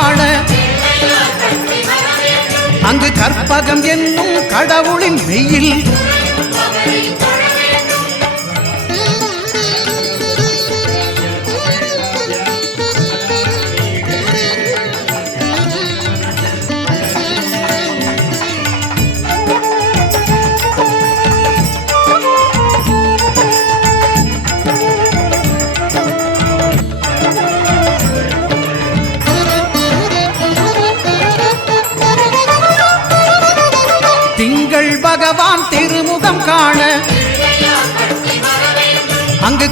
ஒன்றாய் அங்கு கற்பகம் என்னும் கடவுளின் மெயில்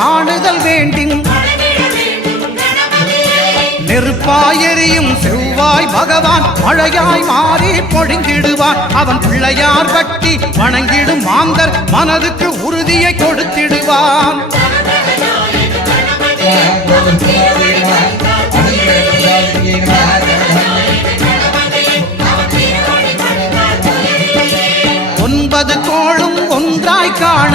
நாடுதல் காணுதல் வேண்டின் நெருப்பாய் செவ்வாய் பகவான் மழையாய் மாறி பொழிந்திடுவான் அவன் பிள்ளையார் பட்டி வணங்கிடும் மாந்தர் மனதுக்கு உறுதியை கொடுத்திடுவான். ஒன்பது கோளும் ஒன்றாய் காண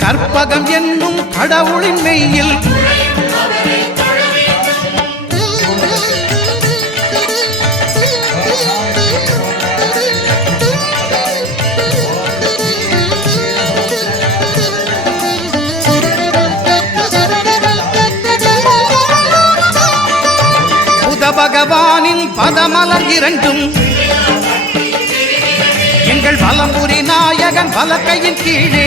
கற்பகம் என்னும் கடவுளின் மெய்யில். பகவானின் பதமலர் இரண்டும். எங்கள் வலம்புரி நாயகன் பலக்கையின் கீழே.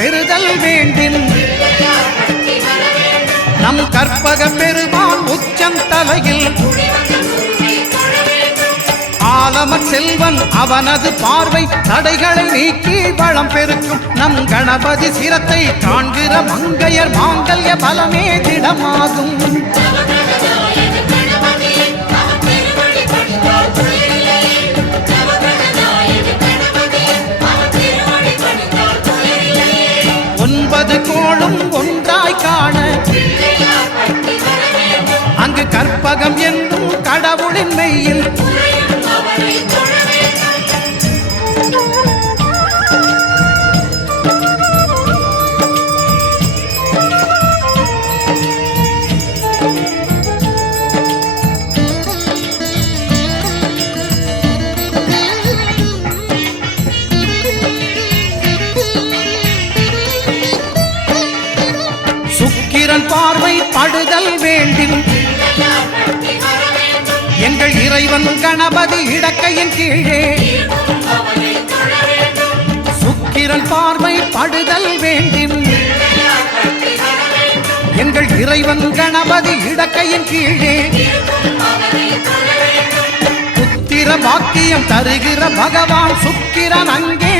பெறுதல் வேண்டும் நம் கற்பக பெருமான் உச்சம் தலையில் ஆலமர் செல்வன் அவனது பார்வை தடைகளை நீக்கி வளம் பெருக்கும். நம் கணபதி சிரத்தை காண்கிற மங்கையர் மாங்கல்ய பலமே திடமாகும். கடவுளின் மெய்யில் சுக்கிரன் பார்வை படுதல் வேண்டும் எங்கள் இறைவன் கணபதி இடக்கையின் கீழே. சுக்கிரன் பார்வை படுதல் வேண்டும் எங்கள் இறைவன் கணபதி இடக்கையின் கீழே. புத்திர பாக்கியம் தருகிற பகவான் சுக்கிரன் அங்கே.